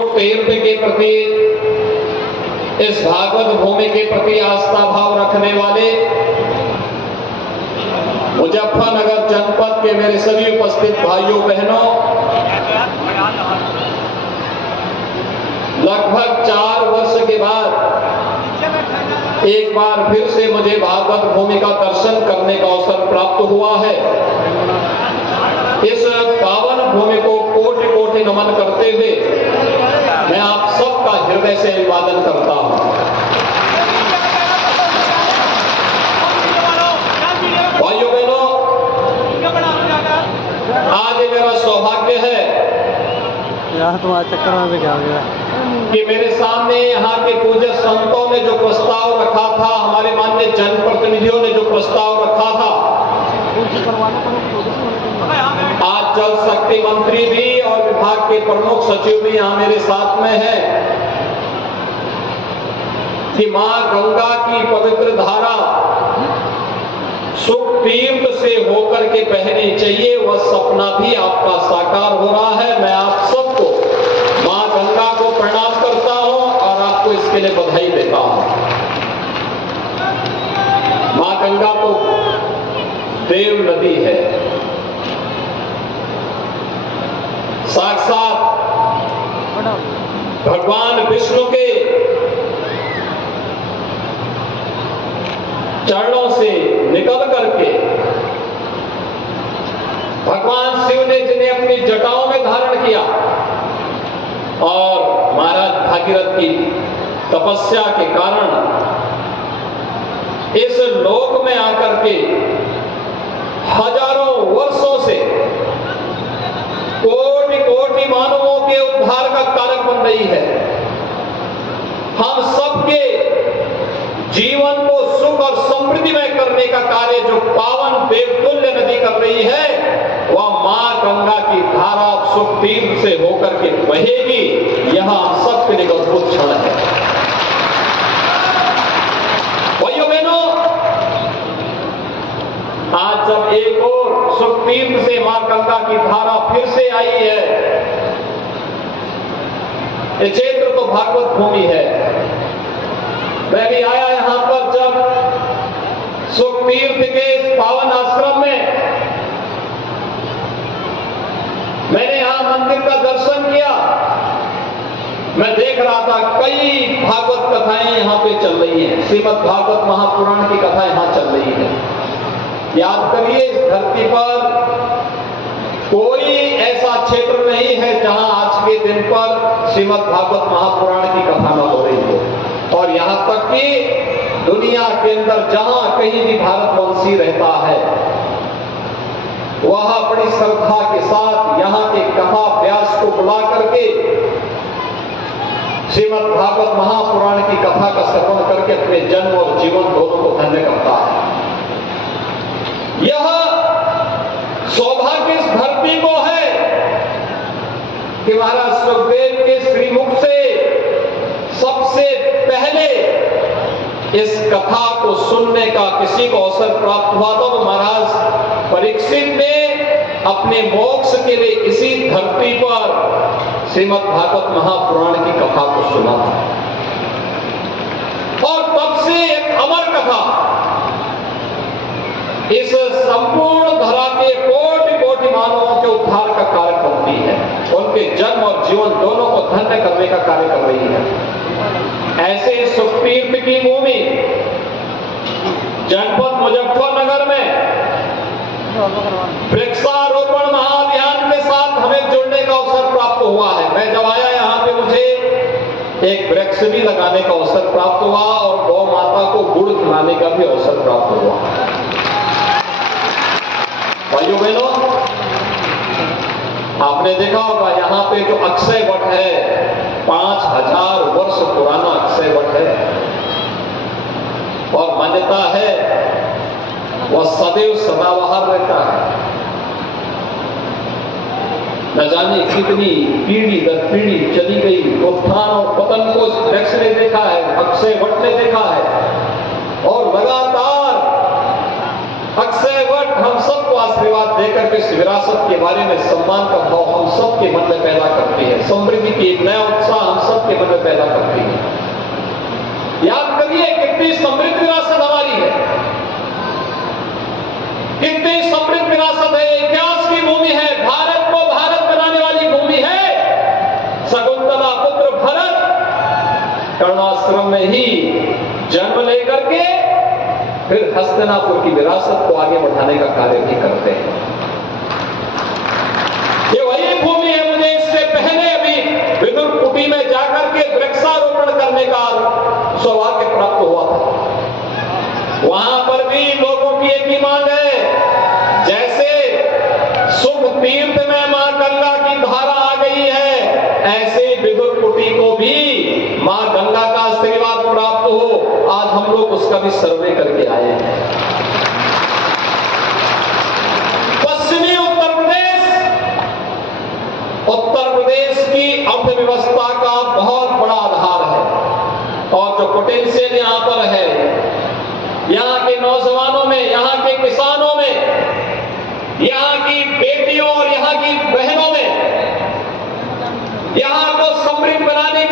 तीर्थ के प्रति, इस भागवत भूमि के प्रति आस्था भाव रखने वाले मुजफ्फरनगर जनपद के मेरे सभी उपस्थित भाइयों बहनों, लगभग 4 वर्ष के बाद एक बार फिर से मुझे भागवत भूमि का दर्शन करने का अवसर प्राप्त हुआ है। इस पावन भूमि को कोटि कोटि नमन करते हुए मैं आप सबका हृदय से अभिवादन करता हूं। भाइयों बहनों, आज मेरा सौभाग्य है तुम्हारे चक्कर में क्या हो गया कि मेरे सामने यहाँ के पूज्य संतों ने जो प्रस्ताव रखा था, हमारे माननीय जनप्रतिनिधियों ने जो प्रस्ताव रखा था, आज जल शक्ति मंत्री भी और विभाग के प्रमुख सचिव भी यहाँ मेरे साथ में हैं कि मां गंगा की पवित्र धारा सुख तीर्थ से होकर के बहनी चाहिए। वह सपना भी आपका साकार हो रहा है। मैं आप सबको मां गंगा को प्रणाम करता हूं और आपको इसके लिए बधाई देता हूं। मां गंगा तो देव नदी है, साक्षात भगवान विष्णु के चरणों से निकल करके भगवान शिव ने जिन्हें अपनी जटाओं में धारण किया और महाराज भागीरथ की तपस्या के कारण इस लोक में आकर के हजारों वर्षों से कोटि कोटि मानवों के उद्धार का कारक बन रही है। हम सबके जीवन को सुख और समृद्धिमय करने का कार्य जो पावन देवतुल्य नदी कर रही है, वह मां गंगा की धारा सुख तीर्थ से होकर के बहेगी। यह हम सबके लिए अद्भुत क्षण है। भाइयों बहनों, आज जब एक और सुख तीर्थ से मां गंगा की धारा फिर से आई है, ये क्षेत्र तो भागवत भूमि है। मैं भी आया यहां पर जब सुख तीर्थ के इस पावन आश्रम में, मैंने यहां मंदिर का दर्शन किया। मैं देख रहा था कई भागवत कथाएं यहां पे चल रही हैं। श्रीमद् भागवत महापुराण की कथा यहां चल रही है। याद करिए, इस धरती पर कोई ऐसा क्षेत्र नहीं है जहां आज के दिन पर श्रीमद् भागवत महापुराण की कथा न हो रही हो। और यहां तक कि दुनिया के अंदर जहां कहीं भी भारतवंशी रहता है, वह बड़ी श्रद्धा के साथ यहां के कथा व्यास को बुला करके श्रीमद् भागवत महापुराण की कथा का श्रवण करके अपने जन्म और जीवन दोनों को धन्य करता है। यह सौभाग्य इस धरती को है कि महाराज सुखदेव के श्रीमुख से सबसे पहले इस कथा को सुनने का किसी को अवसर प्राप्त हुआ था, तो महाराज परीक्षित ने अपने मोक्ष के लिए इसी धरती पर श्रीमद् भागवत महापुराण की कथा को सुना था। और तब से एक अमर कथा इस संपूर्ण धरा के कोटि कोटि मानवों के उद्धार का कार्य करती है। उनके जन्म और जीवन दोनों को धन्य करने का कार्य कर रही है। ऐसे सुख तीर्थ की भूमि जनपद मुजफ्फरनगर में वृक्षारोपण महाअभियान के साथ हमें जुड़ने का अवसर प्राप्त हुआ है। मैं जब आया यहाँ पे मुझे एक वृक्ष भी लगाने का अवसर प्राप्त हुआ और गौ माता को गुड़ खिलाने का भी अवसर प्राप्त हुआ। भाइयों बहनों, आपने देखा होगा यहाँ पे जो अक्षय वट है, 5000 वर्ष पुराना अक्षय वट है और मान्यता है वह सदैव सदाबहार रहता है। न जाने कितनी पीढ़ी दर पीढ़ी चली गई, उत्थान और पतन को वृक्ष ने देखा है, अक्षय वट ने देखा है और लगातार अक्षय वट हम सबको आशीर्वाद देकर के विरासत के बारे में सम्मान का भाव हम सबके मन में पैदा करती है। समृद्धि की एक नया उत्साह पैदा करती है। याद करिए कितनी समृद्ध विरासत हमारी है, कितनी समृद्ध विरासत है। इतिहास की भूमि है, भारत को भारत बनाने वाली भूमि है। शकुंतला पुत्र भरत कर्णाश्रम में ही जन्म लेकर के फिर हस्तिनापुर की विरासत को आगे बढ़ाने का कार्य भी करते हैं। ये वही भूमि है, मुझे इससे पहले अभी विदुर कुटी में जाकर के वृक्षारोपण करने का सौभाग्य प्राप्त हुआ था। वहां पर भी लोगों की एक ही मांग है, जैसे सुख तीर्थ में मां गंगा की धारा आ गई है, ऐसे विदुर कुटी को भी मां गंगा का आशीर्वाद प्राप्त हो। आज हम लोग उसका भी सर्वे करके आए हैं। पश्चिमी उत्तर प्रदेश की अर्थव्यवस्था का बहुत बड़ा आधार है और जो पोटेंशियल यहां पर है, यहां के नौजवानों में, यहां के किसानों में, यहां की बेटियों और यहां की बहनों में, यहां को समृद्ध बनाने